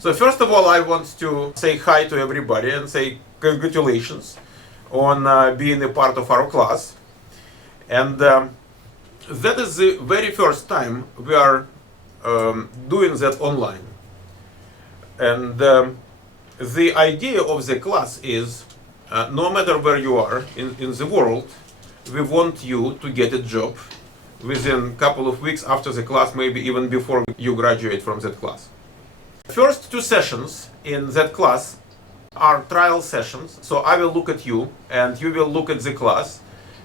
So first of all, I want to say hi to everybody and say congratulations on being a part of our class. And that is the very first time we are doing that online. And the idea of the class is no matter where you are in the world, we want you to get a job within a couple of weeks after the class, maybe even before you graduate from that class. First two sessions in that class are trial sessions. So I will look at you and you will look at the class.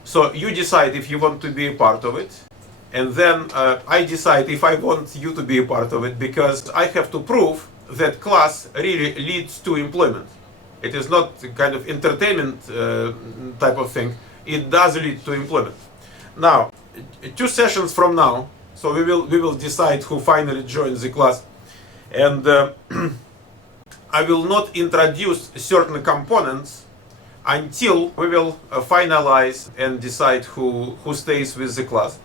So you decide if you want to be a part of it. And then I decide if I want you to be a part of it, because I have to prove that class really leads to employment. It is not a kind of entertainment type of thing. It does lead to employment. Now, two sessions from now, so we will decide who finally joins the class. And I will not introduce certain components until we will finalize and decide who stays with the class.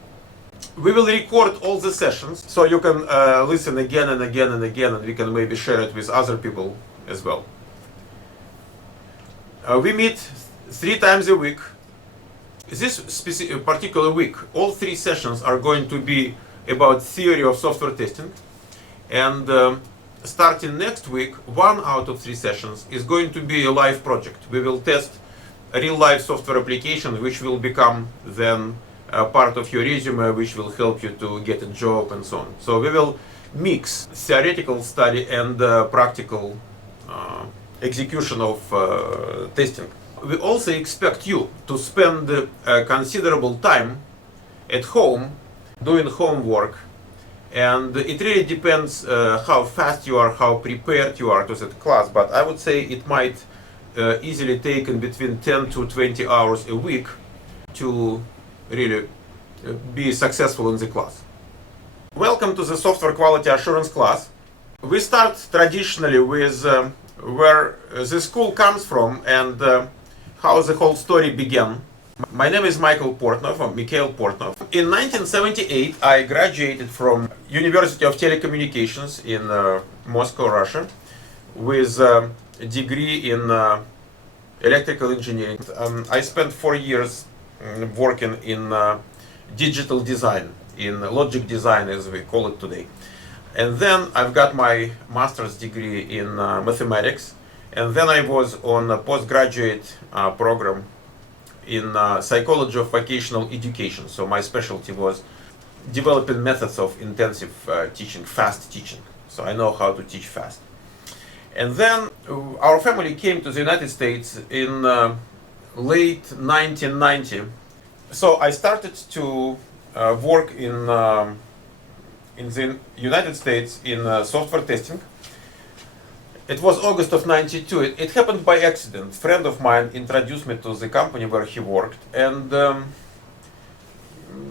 We will record all the sessions, so you can listen again and again and again, and we can maybe share it with other people as well. We meet 3 times a week. This particular week, all 3 sessions are going to be about theory of software testing. And starting next week, 1 out of 3 sessions is going to be a live project. We will test a real life software application, which will become then part of your resume, which will help you to get a job and so on. So we will mix theoretical study and practical execution of testing. We also expect you to spend considerable time at home doing homework. And it really depends how fast you are, how prepared you are to that class. But I would say it might easily take in between 10 to 20 hours a week to really be successful in the class. Welcome to the software quality assurance class. We start traditionally with where the school comes from and how the whole story began. My name is Mikhail Portnov. In 1978, I graduated from University of Telecommunications in Moscow, Russia, with a degree in electrical engineering. I spent 4 years working in digital design, in logic design as we call it today. And then I've got my master's degree in mathematics, and then I was on a postgraduate program in psychology of vocational education. So my specialty was developing methods of intensive teaching, fast teaching. So I know how to teach fast. And then our family came to the United States in late 1990. So I started to work in the United States in software testing. It was August of 92. It happened by accident. A friend of mine introduced me to the company where he worked, and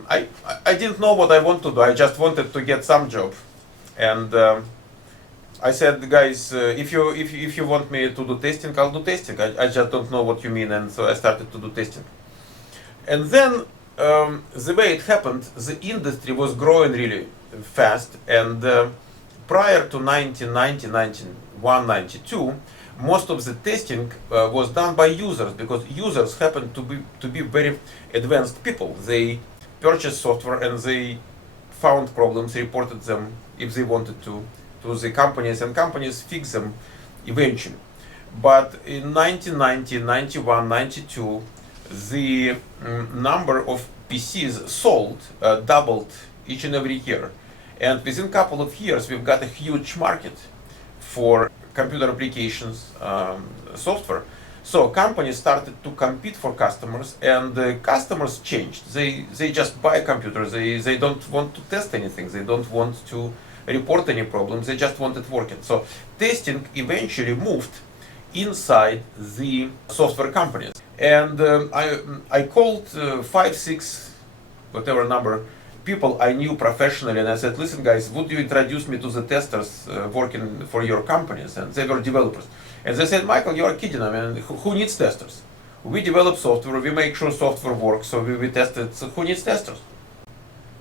I didn't know what I want to do. I just wanted to get some job, and I said, guys, if you want me to do testing, I'll do testing. I just don't know what you mean, and so I started to do testing. And then the way it happened, the industry was growing really fast, and prior to 1990, 1992, most of the testing was done by users, because users happened to be very advanced people. They purchased software and they found problems, reported them if they wanted to the companies, and companies fixed them eventually. But in 1990, 91, 92, the number of PCs sold doubled each and every year. And within a couple of years, we've got a huge market for computer applications software. So companies started to compete for customers, and the customers changed. They just buy computers. They don't want to test anything. They don't want to report any problems. They just want it working. So testing eventually moved inside the software companies. And I called 5, 6, whatever number, people I knew professionally, and I said, listen guys, would you introduce me to the testers working for your companies? And they were developers. And they said, Michael, you are kidding. I mean, who needs testers? We develop software, we make sure software works, so we test it. So who needs testers?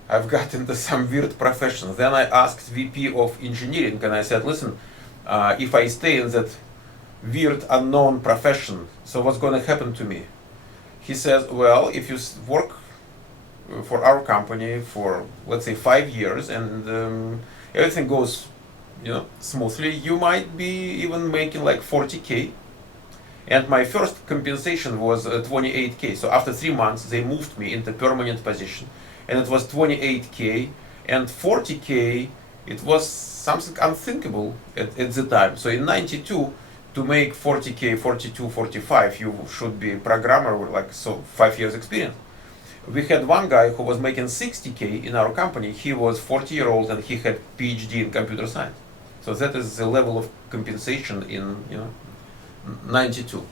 I've got into some weird professions. Then I asked VP of engineering, and I said, listen, if I stay in that weird unknown profession, so what's going to happen to me? He says, well, if you work for our company for, let's say, 5 years, and everything goes, smoothly, you might be even making like 40K. And my first compensation was 28K. So after 3 months, they moved me into permanent position, and it was 28K and 40K. It was something unthinkable at the time. So in '92, to make 40K, 42, 45, you should be a programmer with 5 years experience. We had one guy who was making 60K in our company. He was 40-year-old and he had PhD in computer science. So that is the level of compensation in '92.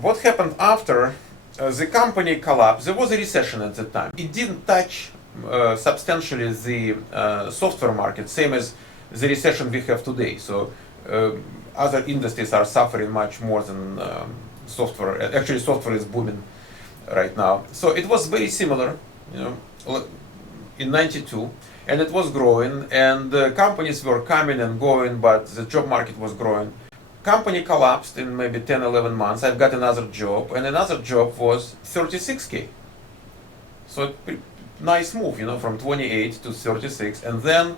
What happened after the company collapsed? There was a recession at the time. It didn't touch substantially the software market, same as the recession we have today. So other industries are suffering much more than software. Actually, software is booming right now. So it was very similar, in '92, and it was growing, and companies were coming and going, but the job market was growing. Company collapsed in maybe 10, 11 months. I've got another job, and another job was 36K. So nice move, from 28 to 36, and then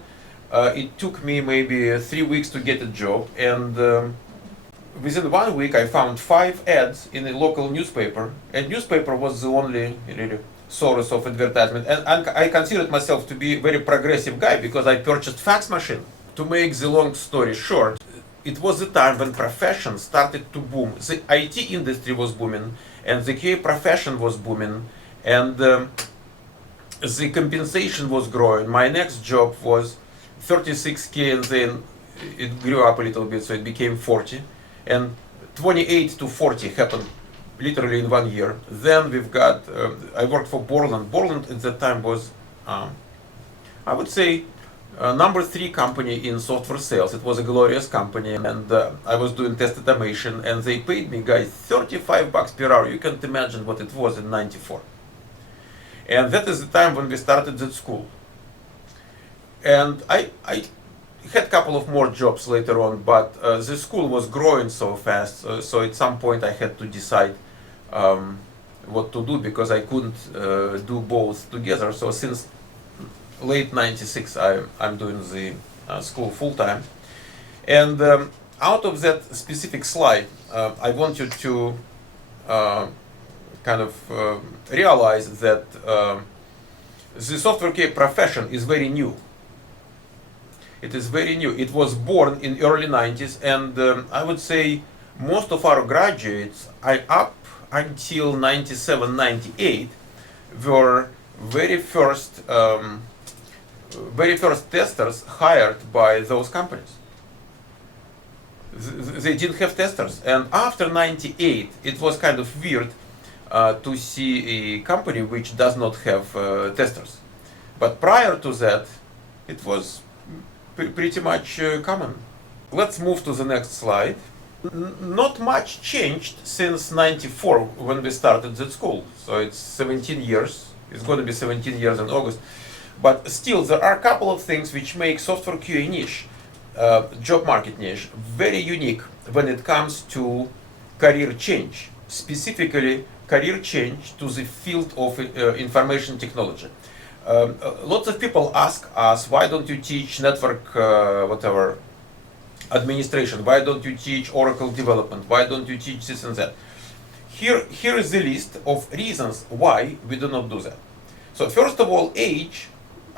it took me maybe 3 weeks to get a job, and within 1 week I found 5 ads in a local newspaper, and newspaper was the only really source of advertisement, and I considered myself to be a very progressive guy because I purchased fax machine. To make the long story short, it was the time when profession started to boom. The IT industry was booming, and the QA profession was booming, and the compensation was growing. My next job was 36K, and then it grew up a little bit, so it became 40. And 28 to 40 happened literally in 1 year. Then we've got, I worked for Borland. Borland at that time was, I would say, number 3 company in software sales. It was a glorious company, and I was doing test automation, and they paid me, guys, $35 per hour. You can't imagine what it was in '94. And that is the time when we started that school. And I had a couple of more jobs later on, but the school was growing so fast, so at some point I had to decide what to do, because I couldn't do both together. So since late '96, I'm doing the school full-time. And out of that specific slide, I want you to kind of realize that the software QA profession is very new. It is very new. It was born in early '90s, and I would say most of our graduates up until '97, '98 were very first testers hired by those companies. They didn't have testers, and after '98 it was kind of weird to see a company which does not have testers. But prior to that, it was pretty much common. Let's move to the next slide. Not much changed since '94 when we started that school. So it's 17 years. It's going to be 17 years in August. But still, there are a couple of things which make software QA niche, job market niche, very unique when it comes to career change, specifically career change to the field of information technology. Lots of people ask us, why don't you teach network administration? Why don't you teach Oracle development? Why don't you teach this and that? Here is the list of reasons why we do not do that. So first of all, age.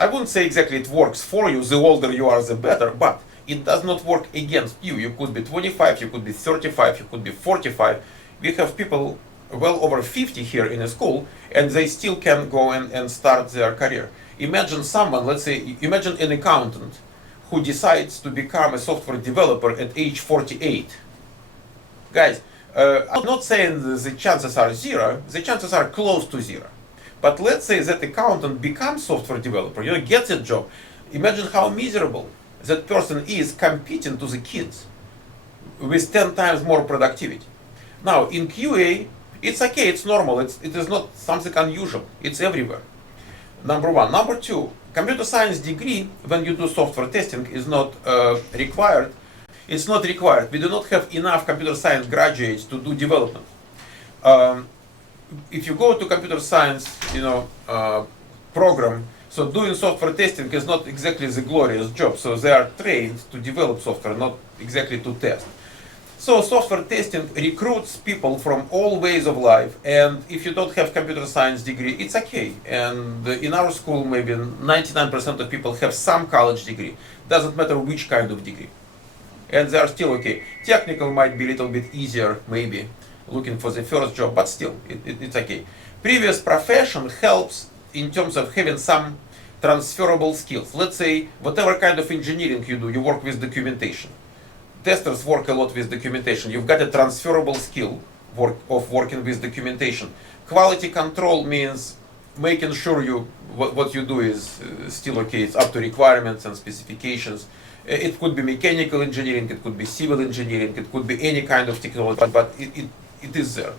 I wouldn't say exactly it works for you. The older you are, the better, but it does not work against you. You could be 25, you could be 35, you could be 45. We have people well over 50 here in a school, and they still can go and start their career. Imagine someone, let's say, imagine an accountant who decides to become a software developer at age 48. Guys, I'm not saying the chances are zero, the chances are close to zero. But let's say that accountant becomes software developer, gets a job. Imagine how miserable that person is competing to the kids with 10 times more productivity. Now, in QA, it's okay, it's normal, it is not something unusual, it's everywhere. Number one. Number two, computer science degree, when you do software testing, is not required. It's not required. We do not have enough computer science graduates to do development. If you go to computer science, program, so doing software testing is not exactly the glorious job. So they are trained to develop software, not exactly to test. So software testing recruits people from all ways of life, and if you don't have computer science degree, it's okay. And in our school, maybe 99% of people have some college degree. Doesn't matter which kind of degree. And they are still okay. Technical might be a little bit easier, maybe, looking for the first job, but still, it's okay. Previous profession helps in terms of having some transferable skills. Let's say, whatever kind of engineering you do, you work with documentation. Testers work a lot with documentation. You've got a transferable skill of working with documentation. Quality control means making sure what you do is still okay. It's up to requirements and specifications. It could be mechanical engineering, it could be civil engineering, it could be any kind of technology, but it is there.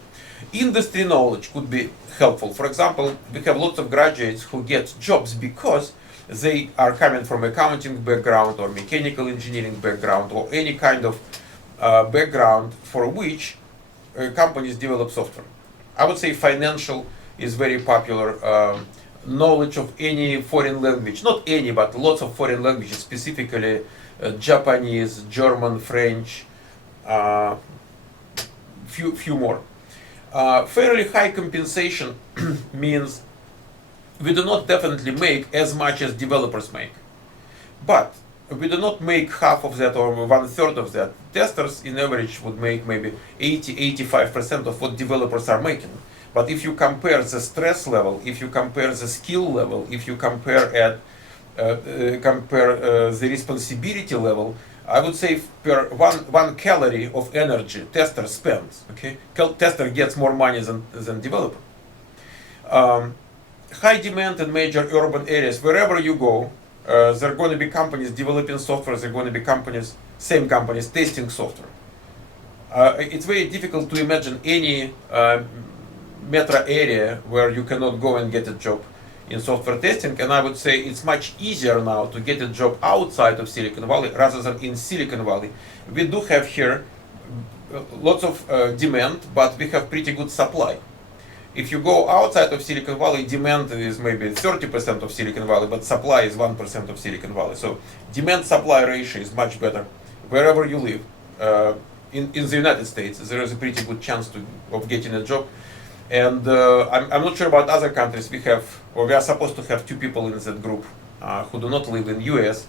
Industry knowledge could be helpful. For example, we have lots of graduates who get jobs because they are coming from accounting background or mechanical engineering background or any kind of background for which companies develop software. I would say financial is very popular. Knowledge of any foreign language, not any, but lots of foreign languages, specifically Japanese, German, French, few more. Fairly high compensation means we do not definitely make as much as developers make, but we do not make half of that or 1/3 of that. Testers in average would make maybe 80-85% of what developers are making. But if you compare the stress level, if you compare the skill level, if you compare the responsibility level, I would say per one calorie of energy tester spends, okay, tester gets more money than developer. High demand in major urban areas. Wherever you go, there are going to be companies developing software. There are going to be same companies testing software. It's very difficult to imagine any metro area where you cannot go and get a job in software testing, and I would say it's much easier now to get a job outside of Silicon Valley rather than in Silicon Valley. We do have here lots of demand, but we have pretty good supply. If you go outside of Silicon Valley, demand is maybe 30% of Silicon Valley, but supply is 1% of Silicon Valley. So demand-supply ratio is much better wherever you live. In the United States, there is a pretty good chance of getting a job. And I'm not sure about other countries. We are supposed to have 2 people in that group who do not live in US.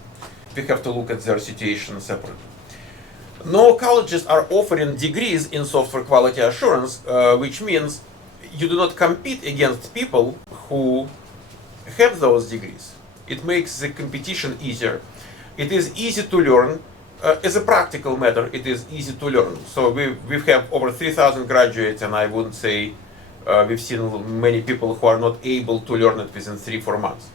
We have to look at their situation separately. No colleges are offering degrees in software quality assurance, which means you do not compete against people who have those degrees. It makes the competition easier. It is easy to learn. As a practical matter, it is easy to learn. So we have over 3,000 graduates, and I wouldn't say we've seen many people who are not able to learn it within 3-4 months.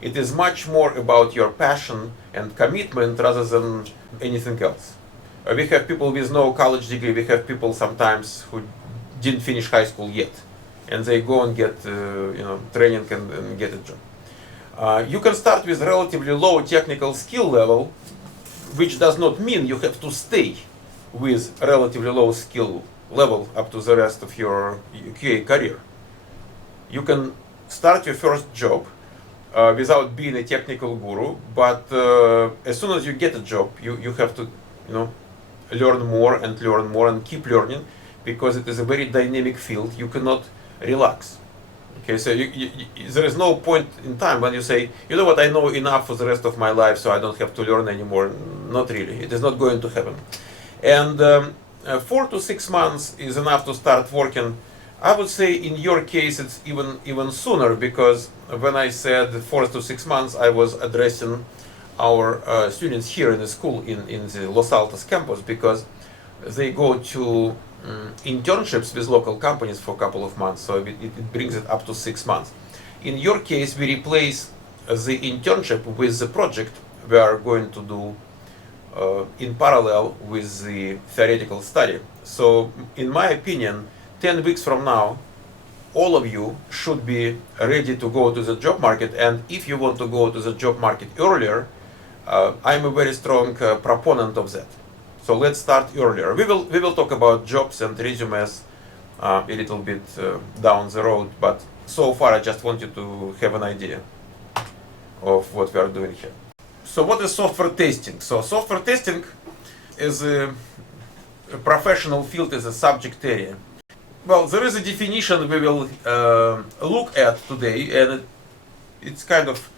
It is much more about your passion and commitment rather than anything else. We have people with no college degree. We have people sometimes who didn't finish high school yet, and they go and get training and get a job. You can start with relatively low technical skill level, which does not mean you have to stay with relatively low skill level up to the rest of your QA career. You can start your first job without being a technical guru, but as soon as you get a job, you have to learn more and keep learning, because it is a very dynamic field. You cannot relax. Okay, so there is no point in time when you say, you know what, I know enough for the rest of my life, so I don't have to learn anymore. Not really. It is not going to happen. And 4 to 6 months is enough to start working. I would say in your case it's even sooner, because when I said 4 to 6 months, I was addressing our students here in the school in the Los Altos campus, because they go to internships with local companies for a couple of months, so it brings it up to 6 months. In your case, we replace the internship with the project we are going to do in parallel with the theoretical study. So, in my opinion, 10 weeks from now, all of you should be ready to go to the job market, and if you want to go to the job market earlier, I'm a very strong proponent of that. So let's start earlier. We will talk about jobs and resumes a little bit down the road, but so far I just want you to have an idea of what we are doing here. So what is software testing? So software testing is a professional field, is a subject area. Well, there is a definition we will look at today, and it's kind of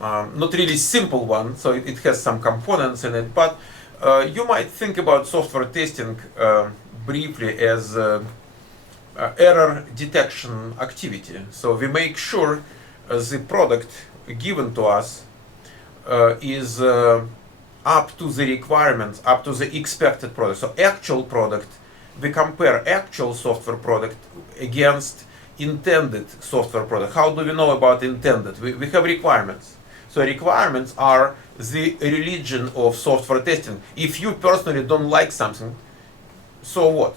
not really simple one, so it has some components in it, but you might think about software testing briefly as error detection activity. So we make sure the product given to us is up to the requirements, up to the expected product. So actual product, we compare actual software product against intended software product. How do we know about intended? We have requirements. So requirements are the religion of software testing. If you personally don't like something, so what?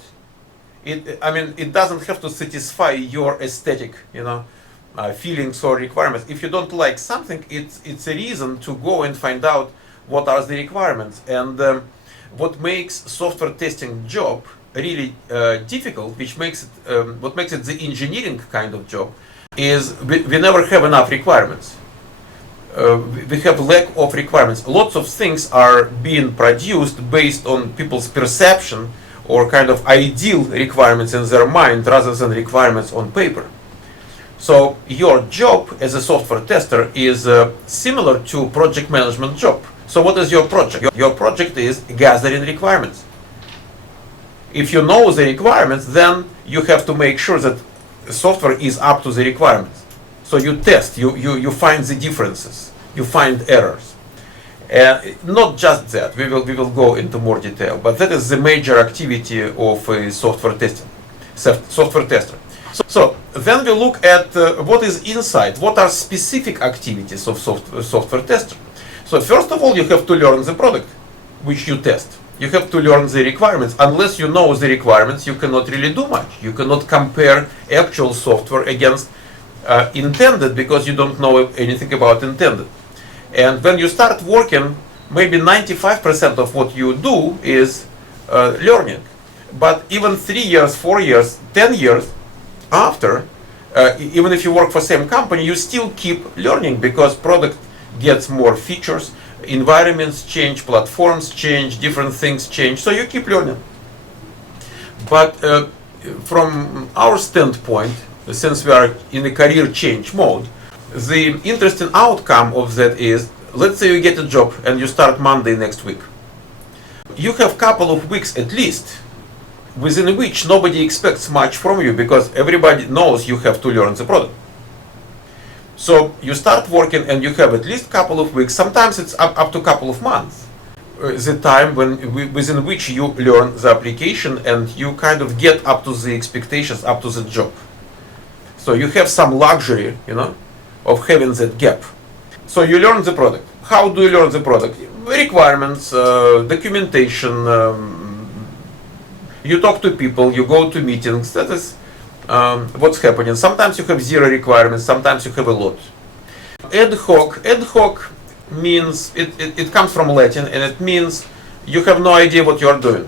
It doesn't have to satisfy your aesthetic, feelings or requirements. If you don't like something, it's a reason to go and find out what are the requirements. And what makes software testing job really difficult, what makes it the engineering kind of job, is we never have enough requirements. We have lack of requirements. Lots of things are being produced based on people's perception or kind of ideal requirements in their mind rather than requirements on paper. So your job as a software tester is similar to project management job. So what is your project? Your project is gathering requirements. If you know the requirements, then you have to make sure that software is up to the requirements. So you test, you find the differences, you find errors. Not just that, we will go into more detail, but that is the major activity of a software tester. So then we look at what is inside, what are specific activities of software tester. So first of all, you have to learn the product which you test. You have to learn the requirements. Unless you know the requirements, you cannot really do much. You cannot compare actual software against intended, because you don't know anything about intended. And when you start working, maybe 95% of what you do is learning. But even 3 years, 4 years, 10 years after, even if you work for the same company, you still keep learning, because product gets more features, environments change, platforms change, different things change, so you keep learning. But from our standpoint, since we are in a career change mode, the interesting outcome of that is, let's say you get a job and you start Monday next week. You have a couple of weeks at least within which nobody expects much from you, because everybody knows you have to learn the product. So you start working and you have at least a couple of weeks, sometimes it's up to a couple of months, the time within which you learn the application and you kind of get up to the expectations, up to the job. So you have some luxury, of having that gap. So you learn the product. How do you learn the product? Requirements, documentation, you talk to people, you go to meetings. That is what's happening. Sometimes you have zero requirements, sometimes you have a lot. Ad hoc means, it comes from Latin, and it means you have no idea what you are doing.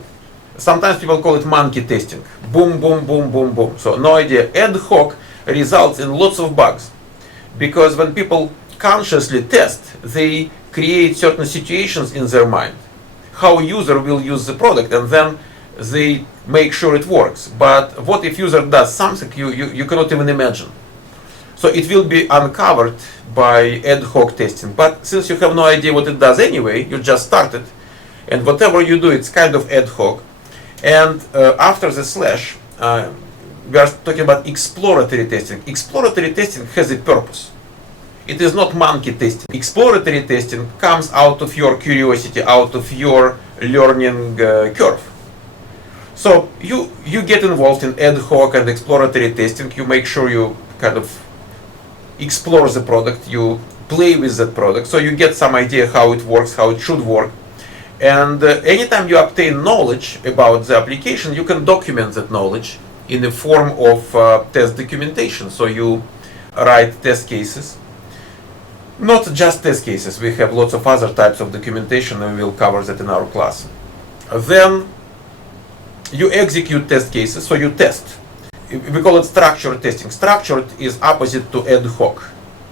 Sometimes people call it monkey testing. Boom, boom, boom, boom, boom. So no idea. Ad hoc results in lots of bugs, because when people consciously test, they create certain situations in their mind, how a user will use the product, and then they make sure it works. But what if user does something you cannot even imagine? So it will be uncovered by ad hoc testing. But since you have no idea what it does anyway, you just started, and whatever you do, it's kind of ad hoc. And after the slash, we are talking about exploratory testing. Exploratory testing has a purpose. It is not monkey testing. Exploratory testing comes out of your curiosity, out of your learning curve. So you get involved in ad hoc and exploratory testing. You make sure you kind of explore the product, you play with that product, so you get some idea how it works, how it should work. And anytime you obtain knowledge about the application, you can document that knowledge in the form of test documentation. So you write test cases. Not just test cases, we have lots of other types of documentation, and we'll cover that in our class. Then you execute test cases, so you test. We call it structured testing. Structured is opposite to ad hoc.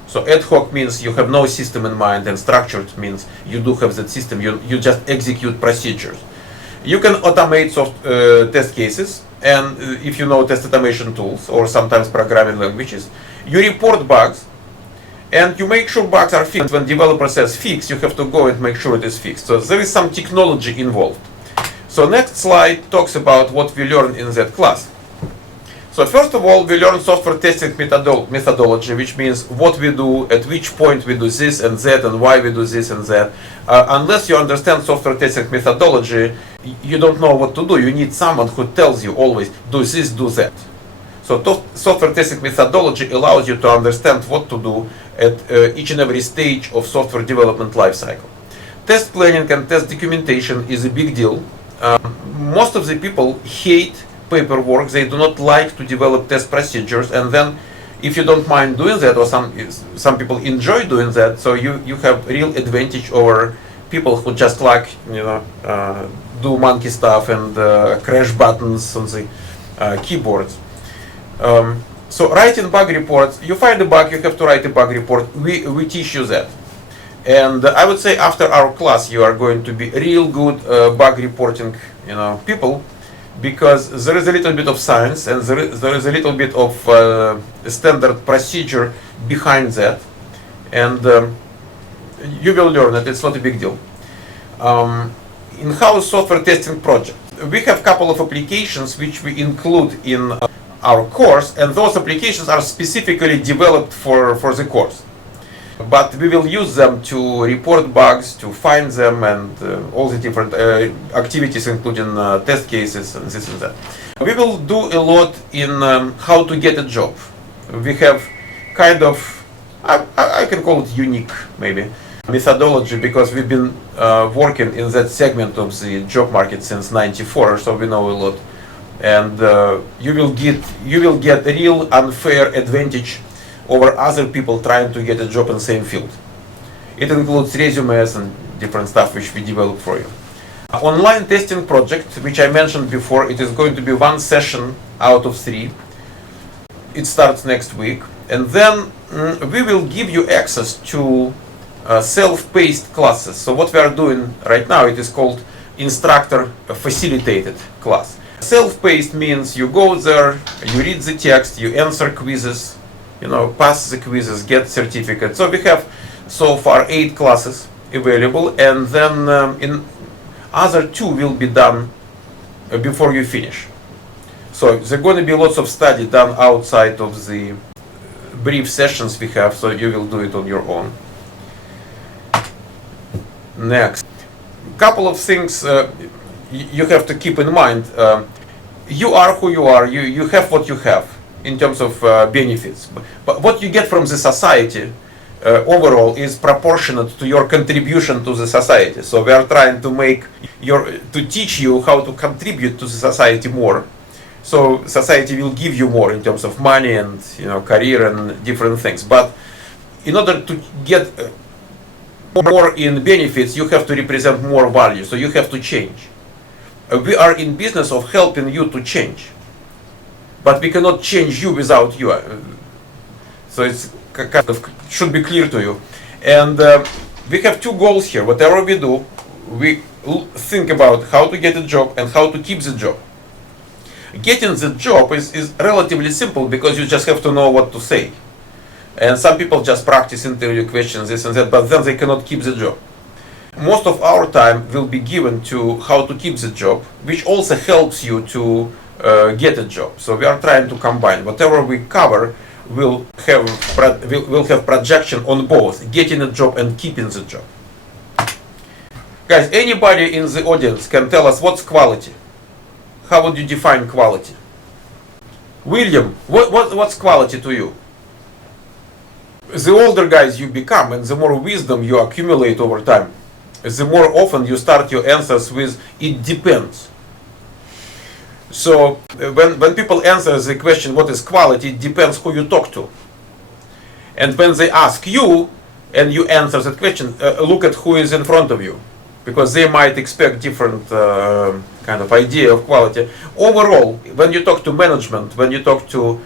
So ad hoc means you have no system in mind, and structured means you do have that system. You just execute procedures. You can automate test cases, and if you know test automation tools or sometimes programming languages, you report bugs, and you make sure bugs are fixed. When developer says fix, you have to go and make sure it is fixed. So there is some technology involved. So next slide talks about what we learned in that class. So first of all, we learn software testing methodology, which means what we do, at which point we do this and that, and why we do this and that. Unless you understand software testing methodology, you don't know what to do. You need someone who tells you always, do this, do that. So software testing methodology allows you to understand what to do at each and every stage of software development lifecycle. Test planning and test documentation is a big deal. Most of the people hate paperwork. They do not like to develop test procedures, and then if you don't mind doing that, or some people enjoy doing that, so you have real advantage over people who just like do monkey stuff and crash buttons on the keyboards. So writing bug reports, you find a bug, you have to write a bug report. We teach you that, and I would say after our class you are going to be real good bug reporting people, because there is a little bit of science and there is a little bit of standard procedure behind that, and you will learn it. It's not a big deal. In-house software testing project, we have a couple of applications which we include in our course, and those applications are specifically developed for the course. But we will use them to report bugs, to find them, and all the different activities, including test cases and this and that. We will do a lot in how to get a job. We have kind of, I can call it unique, maybe, methodology, because we've been working in that segment of the job market since '94, so we know a lot. And you will get a real unfair advantage over other people trying to get a job in the same field. It includes resumes and different stuff which we develop for you. Online testing project, which I mentioned before, it is going to be one session out of 3. It starts next week, and then we will give you access to self-paced classes. So what we are doing right now, it is called instructor facilitated class. Self-paced means you go there, you read the text, you answer quizzes, pass the quizzes, get certificates. So we have so far 8 classes available, and then in other 2 will be done before you finish. So there are going to be lots of study done outside of the brief sessions we have, so you will do it on your own. Next, couple of things you have to keep in mind. You are who you are, you have what you have in terms of benefits, but what you get from the society overall is proportionate to your contribution to the society. So we are trying to teach you how to contribute to the society more. So society will give you more in terms of money and career and different things. But in order to get more in benefits, you have to represent more value. So you have to change. We are in business of helping you to change, but we cannot change you without you. So it's kind of should be clear to you. And we have 2 goals here. Whatever we do, we think about how to get a job and how to keep the job. Getting the job is relatively simple, because you just have to know what to say. And some people just practice interview questions, this and that, but then they cannot keep the job. Most of our time will be given to how to keep the job, which also helps you to get a job. So we are trying to combine whatever we cover. Will have projection on both getting a job and keeping the job. Guys, anybody in the audience can tell us what's quality? How would you define quality? William, what's quality to you? The older guys you become and the more wisdom you accumulate over time, the more often you start your answers with "it depends." So when people answer the question what is quality, it depends who you talk to. And when they ask you and you answer that question, look at who is in front of you. because they might expect different kind of idea of quality. Overall, when you talk to management, when you talk to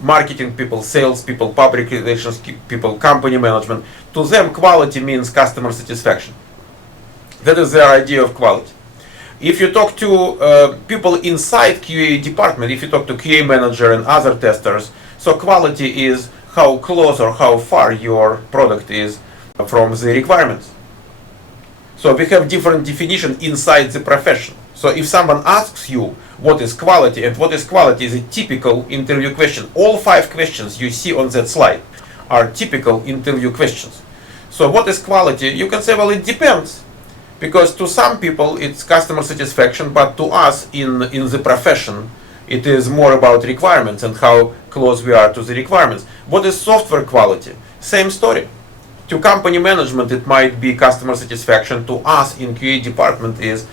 marketing people, sales people, public relations people, company management, to them quality means customer satisfaction. That is their idea of quality. If you talk to people inside QA department, if you talk to QA manager and other testers, so quality is how close or how far your product is from the requirements. So we have different definition inside the profession. So if someone asks you what is quality, and what is quality is a typical interview question. All 5 questions you see on that slide are typical interview questions. So what is quality? You can say, well, it depends. Because to some people it's customer satisfaction, but to us in the profession it is more about requirements and how close we are to the requirements. What is software quality? Same story. To company management it might be customer satisfaction. To us in QA department is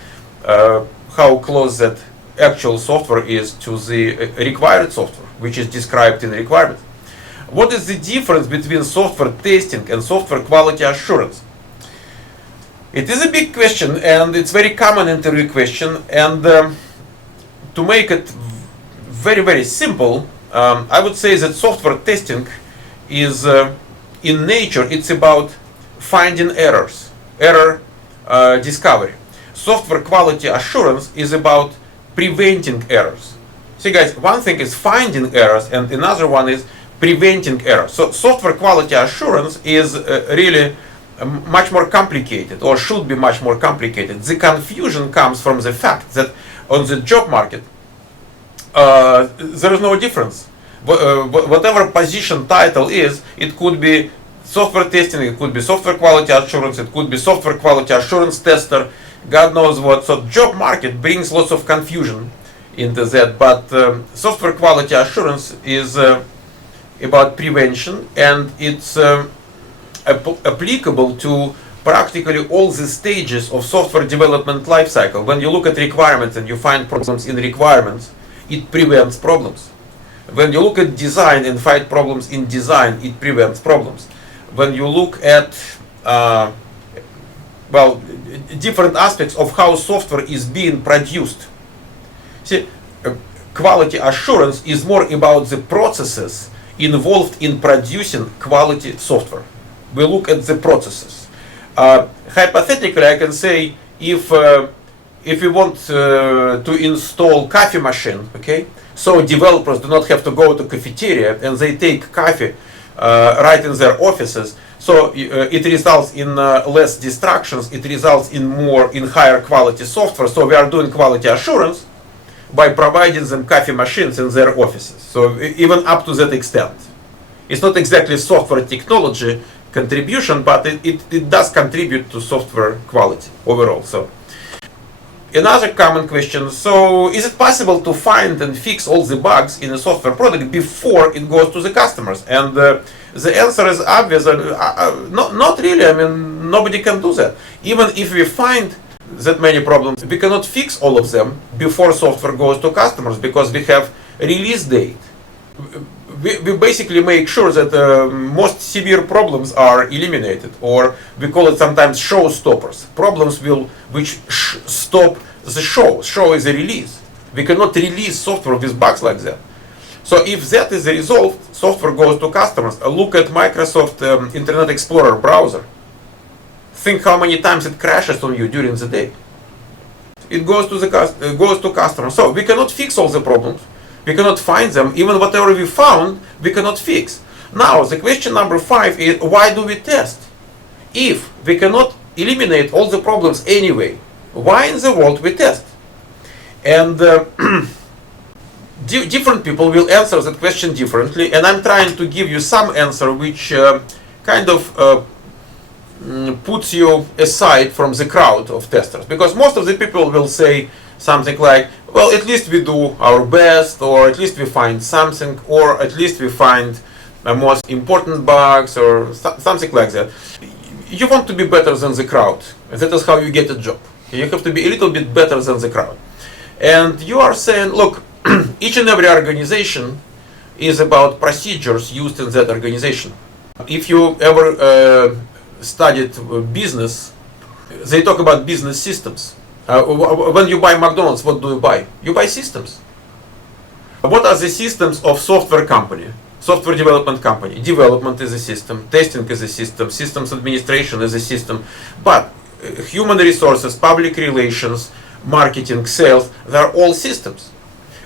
how close that actual software is to the required software, which is described in the requirements. What is the difference between software testing and software quality assurance? It is a big question, and it's very common interview question, and to make it very, very simple, I would say that software testing is in nature, it's about finding errors, error discovery. Software quality assurance is about preventing errors. See guys, one thing is finding errors and another one is preventing errors. So software quality assurance is really much more complicated, or should be much more complicated. The confusion comes from the fact that on the job market there is no difference. Whatever position title is, it could be software testing, it could be software quality assurance, it could be software quality assurance tester, God knows what. So job market brings lots of confusion into that, but software quality assurance is about prevention, and it's applicable to practically all the stages of software development lifecycle. When you look at requirements and you find problems in requirements, it prevents problems. When you look at design and find problems in design, it prevents problems. When you look at different aspects of how software is being produced. See, quality assurance is more about the processes involved in producing quality software. We look at the processes. Hypothetically, I can say if we want to install coffee machine, okay, so developers do not have to go to cafeteria and they take coffee right in their offices. So it results in less distractions. It results in higher quality software. So we are doing quality assurance by providing them coffee machines in their offices. So even up to that extent, it's not exactly software technology contribution, but it does contribute to software quality overall. So another common question: so is it possible to find and fix all the bugs in a software product before it goes to the customers? And the answer is obvious. Not really. I mean, nobody can do that. Even if we find that many problems, we cannot fix all of them before software goes to customers, because we have release date. We basically make sure that most severe problems are eliminated, or we call it sometimes showstoppers. Problems which stop the show. Show is a release. We cannot release software with bugs like that. So if that is resolved, software goes to customers. Look at Microsoft Internet Explorer browser. Think how many times it crashes on you during the day. It goes to customers. So we cannot fix all the problems. We cannot find them. Even whatever we found, we cannot fix. Now, the question number 5 is, why do we test? If we cannot eliminate all the problems anyway, why in the world we test? And different people will answer that question differently, and I'm trying to give you some answer which kind of puts you aside from the crowd of testers. Because most of the people will say something like, well, at least we do our best, or at least we find something, or at least we find the most important bugs, or something like that. You want to be better than the crowd. That is how you get a job. You have to be a little bit better than the crowd. And you are saying, look, each and every organization is about procedures used in that organization. If you ever studied business, They talk about business systems. When you buy McDonald's, what do you buy? You buy systems. What are the systems of software company? Software development company. Development is a system, testing is a system, systems administration is a system. But human resources, public relations, marketing, sales, they're all systems.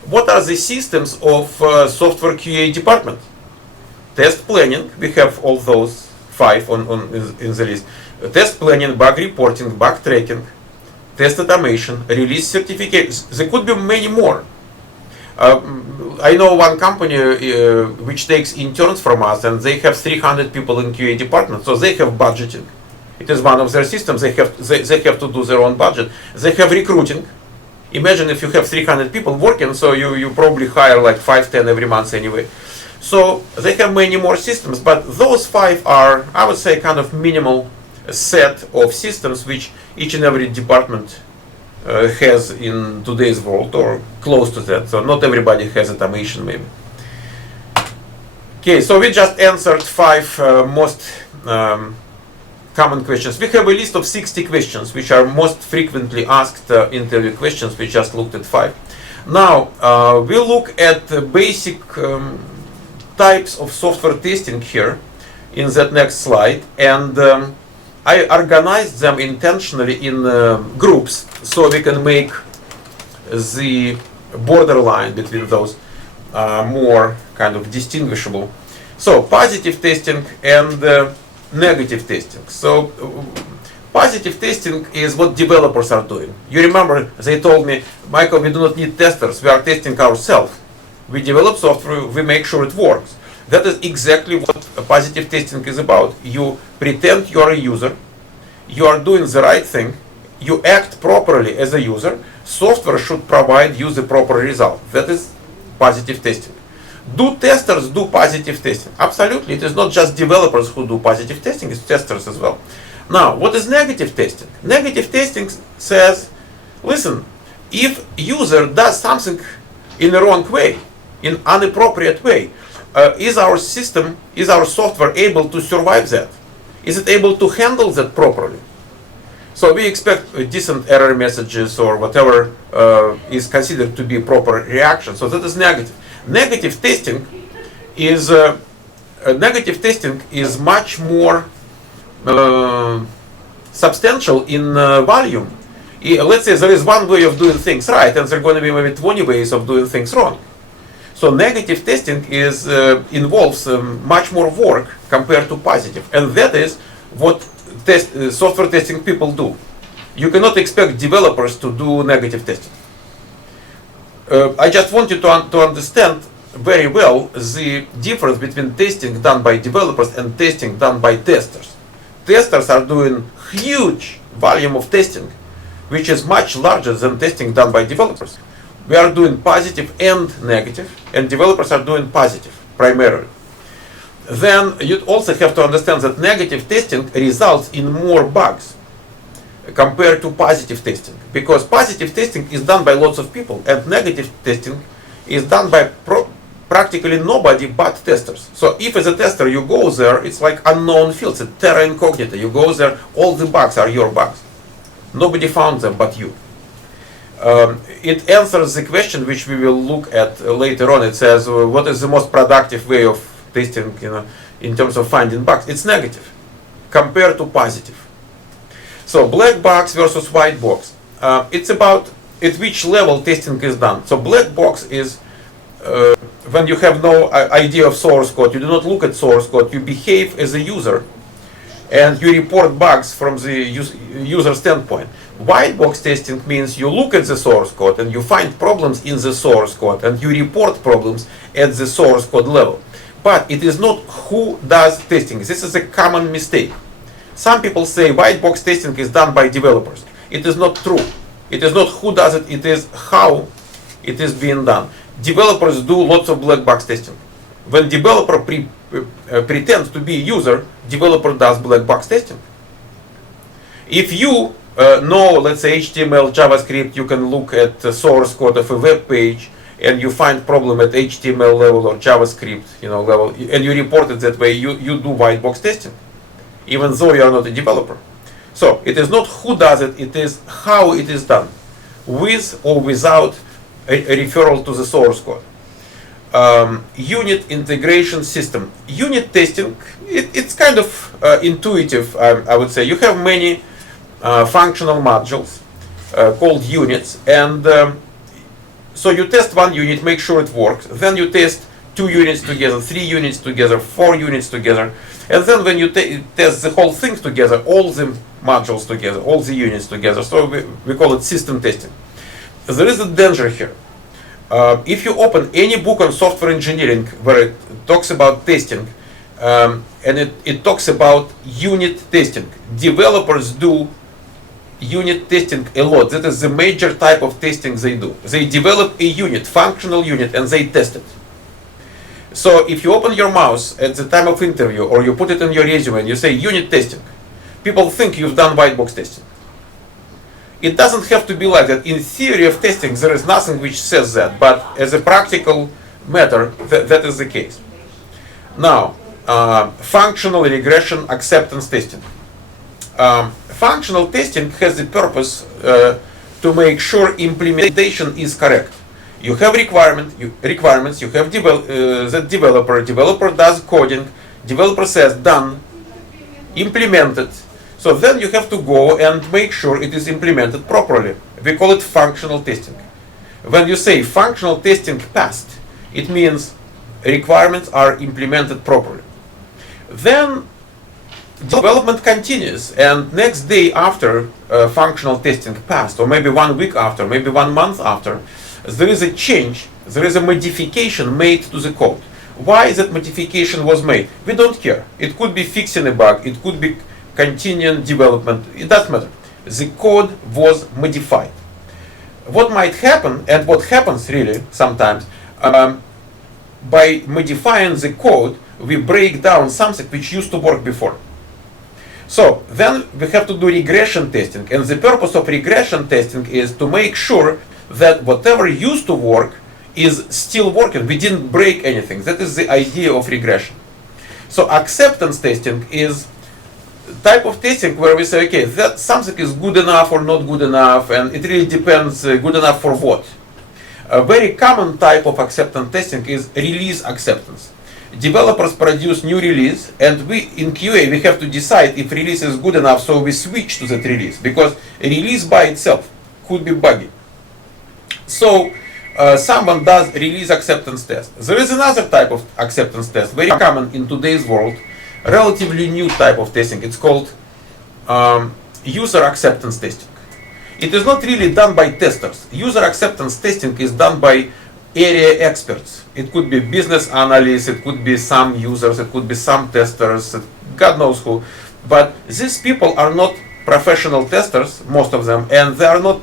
What are the systems of software QA department? Test planning, we have all those 5 in the list. Test planning, bug reporting, bug tracking, test automation, release certificates. There could be many more. I know one company which takes interns from us, and they have 300 people in QA department, so they have budgeting. It is one of their systems. They have to do their own budget. They have recruiting. Imagine if you have 300 people working, so you probably hire like 5-10 every month anyway. So they have many more systems, but those 5 are, I would say, kind of minimal set of systems which each and every department has in today's world, or close to that. So not everybody has automation maybe. Okay, so we just answered 5 most common questions. We have a list of 60 questions which are most frequently asked interview questions. We just looked at 5. Now we'll look at the basic types of software testing here in that next slide, and I organized them intentionally in groups so we can make the borderline between those more kind of distinguishable. So positive testing and negative testing. So positive testing is what developers are doing. You remember they told me, Michael, we do not need testers, we are testing ourselves. We develop software, we make sure it works. That is exactly what positive testing is about. You pretend you are a user, you are doing the right thing, you act properly as a user, software should provide you the proper result. That is positive testing. Do testers do positive testing? Absolutely. It is not just developers who do positive testing, it's testers as well. Now, what is negative testing? Negative testing says, listen, if user does something in the wrong way, in inappropriate way, is our system, is our software able to survive that? Is it able to handle that properly? So we expect decent error messages or whatever is considered to be proper reaction. So that is negative. Negative testing is much more substantial in volume. Let's say there is one way of doing things right, and there are going to be maybe 20 ways of doing things wrong. So negative testing involves much more work compared to positive, and that is what software testing people do. You cannot expect developers to do negative testing. I just want you to understand very well the difference between testing done by developers and testing done by testers. Testers are doing huge volume of testing, which is much larger than testing done by developers. We are doing positive and negative, and developers are doing positive primarily. Then you also have to understand that negative testing results in more bugs compared to positive testing, because positive testing is done by lots of people and negative testing is done by practically nobody but testers. So if as a tester you go there, it's like unknown fields, it's terra incognita. You go there, all the bugs are your bugs. Nobody found them but you. It answers the question which we will look at later on. It says what is the most productive way of testing, in terms of finding bugs? It's negative compared to positive. So black box versus white box. It's about at which level testing is done. So black box is when you have no idea of source code, you do not look at source code, you behave as a user and you report bugs from the user standpoint. White box testing means you look at the source code and you find problems in the source code and you report problems at the source code level. But it is not who does testing. This is a common mistake. Some people say white box testing is done by developers. It is not true. It is not who does it, it is how it is being done. Developers do lots of black box testing. When developer pretends to be a user, developer does black box testing. If you know, let's say HTML, JavaScript, you can look at the source code of a web page and you find problem at HTML level or JavaScript level, and you report it that way, you do white box testing, even though you are not a developer. So it is not who does it, it is how it is done, with or without a referral to the source code. Unit integration system. Unit testing, it's kind of intuitive, I would say. You have many functional modules called units, and so you test one unit, make sure it works, then you test 2 units together, 3 units together, 4 units together, and then when you test the whole thing together, all the modules together, all the units together, so we call it system testing. There is a danger here. If you open any book on software engineering where it talks about testing, and it talks about unit testing, developers do unit testing a lot. That is the major type of testing they do. They develop a unit, functional unit, and they test it. So if you open your mouse at the time of interview, or you put it in your resume and you say unit testing, people think you've done white box testing. It doesn't have to be like that. In theory of testing, there is nothing which says that, but as a practical matter, that is the case. Now, functional regression acceptance testing. Functional testing has the purpose to make sure implementation is correct. You have requirements, you have the developer does coding, developer says done, implemented. So then you have to go and make sure it is implemented properly. We call it functional testing. When you say functional testing passed, it means requirements are implemented properly. Then development continues, and next day after functional testing passed, or maybe 1 week after, maybe 1 month after, there is a change, there is a modification made to the code. Why that modification was made? We don't care. It could be fixing a bug, it could be continuing development, it doesn't matter. The code was modified. What might happen, and what happens really sometimes, by modifying the code, we break down something which used to work before. So then we have to do regression testing, and the purpose of regression testing is to make sure that whatever used to work is still working. We didn't break anything. That is the idea of regression. So acceptance testing is type of testing where we say, okay, that something is good enough or not good enough, and it really depends good enough for what. A very common type of acceptance testing is release acceptance. Developers produce new release, and we in QA we have to decide if release is good enough, so we switch to that release, because a release by itself could be buggy. So someone does release acceptance test. There is another type of acceptance test, very common in today's world, relatively new type of testing. It's called user acceptance testing. It is not really done by testers. User acceptance testing is done by area experts. It could be business analysts, it could be some users, it could be some testers, God knows who. But these people are not professional testers, most of them, and they are not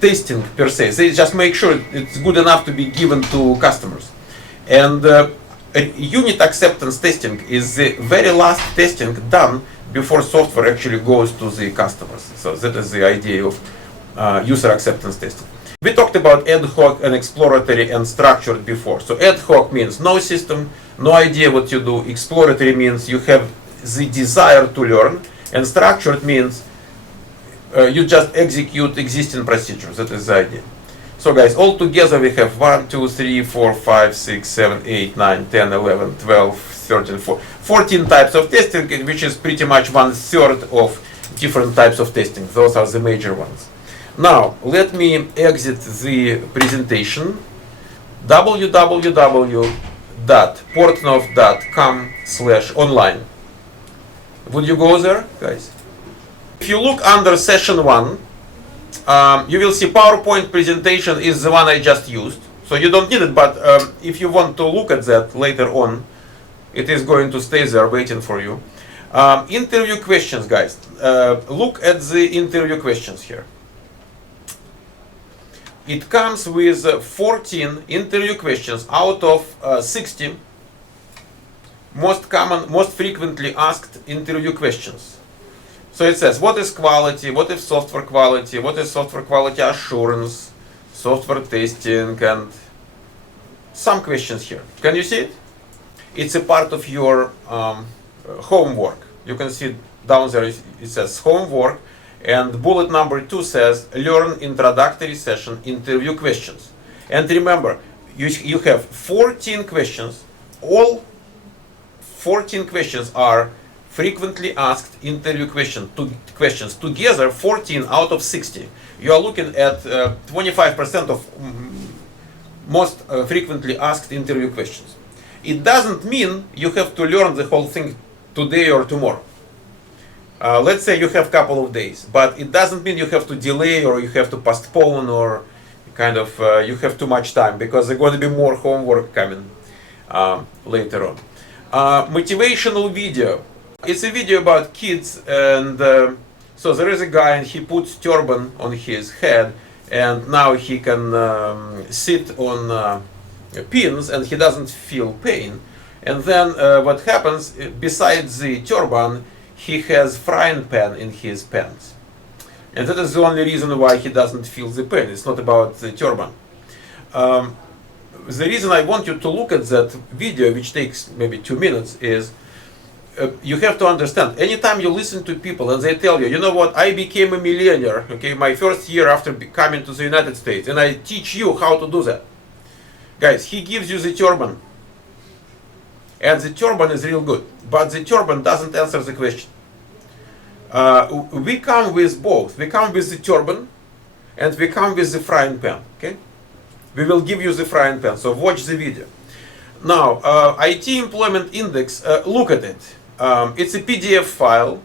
testing per se. They just make sure it's good enough to be given to customers. And unit acceptance testing is the very last testing done before software actually goes to the customers. So that is the idea of user acceptance testing. We talked about ad hoc and exploratory and structured before. So ad hoc means no system, no idea what you do. Exploratory means you have the desire to learn. And structured means you just execute existing procedures. That is the idea. So guys, all together we have 1, 2, 3, 4, 5, 6, 7, 8, 9, 10, 11, 12, 13, 14 types of testing, which is pretty much 1/3 of different types of testing. Those are the major ones. Now, let me exit the presentation. www.portnov.com/online. Would you go there, guys? If you look under session 1, you will see PowerPoint presentation is the one I just used. So you don't need it, but if you want to look at that later on, it is going to stay there waiting for you. Interview questions, guys. Look at the interview questions here. It comes with 14 interview questions out of 60 most common, most frequently asked interview questions. So it says, what is quality, what is software quality, what is software quality assurance, software testing, and some questions here. Can you see it? It's a part of your homework. You can see down there it says homework, and bullet number 2 says learn introductory session interview questions. And remember, you have 14 questions. All 14 questions are frequently asked interview questions. Together 14 out of 60. You are looking at 25% of most frequently asked interview questions. It doesn't mean you have to learn the whole thing today or tomorrow. Let's say you have a couple of days, but it doesn't mean you have to delay or you have to postpone or kind of you have too much time, because there's going to be more homework coming later on. Motivational video. It's a video about kids, and so there is a guy and he puts turban on his head, and now he can sit on pins and he doesn't feel pain. And then what happens, besides the turban, he has frying pan in his pants. And that is the only reason why he doesn't feel the pain. It's not about the turban. The reason I want you to look at that video, which takes maybe 2 minutes, is you have to understand, anytime you listen to people and they tell you, you know what, I became a millionaire, okay, my first year after coming to the United States, and I teach you how to do that. Guys, he gives you the turban. And the turban is real good, but the turban doesn't answer the question. We come with both. We come with the turban and we come with the frying pan. Okay? We will give you the frying pan, so watch the video. Now, IT Employment Index, look at it. It's a PDF file.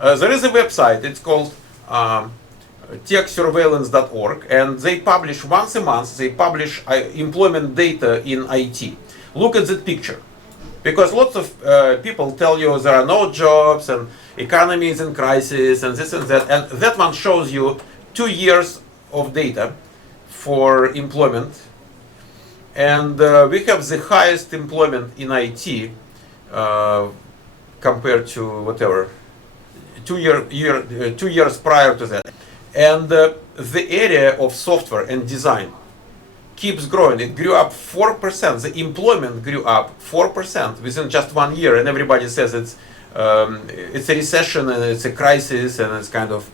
There is a website, it's called techsurveillance.org, and they publish once a month, they publish employment data in IT. Look at that picture. Because lots of people tell you there are no jobs and economy is in crisis and this and that one shows you 2 years of data for employment, and we have the highest employment in IT compared to whatever 2 years prior to that, and the area of software and design keeps growing. It grew up 4%. The employment grew up 4% within just 1 year, and everybody says it's a recession and it's a crisis and it's kind of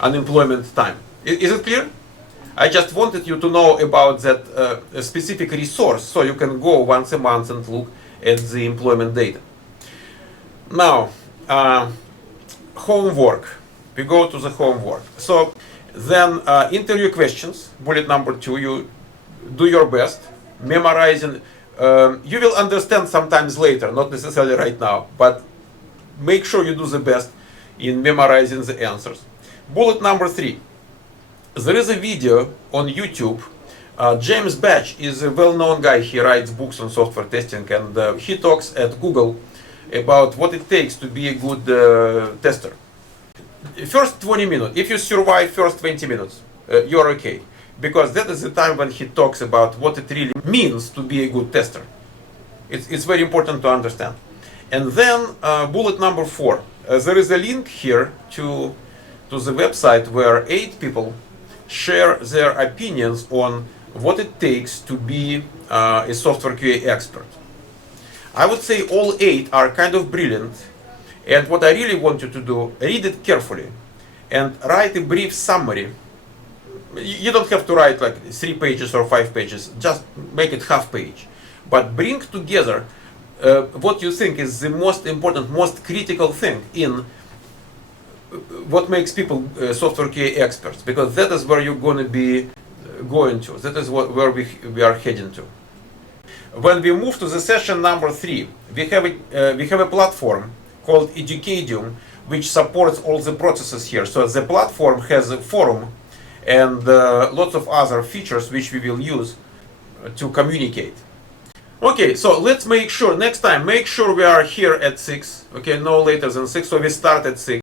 unemployment time. Is it clear? I just wanted you to know about that specific resource, so you can go once a month and look at the employment data. Now, homework. We go to the homework. So then interview questions, bullet number 2, you do your best, memorizing. You will understand sometimes later, not necessarily right now, but make sure you do the best in memorizing the answers. Bullet number 3, there is a video on YouTube. James Batch is a well-known guy. He writes books on software testing, and he talks at Google about what it takes to be a good tester. First 20 minutes, if you survive first 20 minutes, you're okay. Because that is the time when he talks about what it really means to be a good tester. It's very important to understand. And then bullet number 4, there is a link here to the website where 8 people share their opinions on what it takes to be a software QA expert. I would say all 8 are kind of brilliant. And what I really want you to do, read it carefully and write a brief summary. You don't have to write like 3 pages or 5 pages, just make it half page. But bring together what you think is the most important, most critical thing in what makes people software QA experts, because that is where you're going to be going to. That is where we are heading to. When we move to the session number 3, we have a platform called Educadium, which supports all the processes here. So the platform has a forum and lots of other features which we will use to communicate. Okay, so let's make sure next time, make sure we are here at 6. Okay, no later than 6, so we start at 6.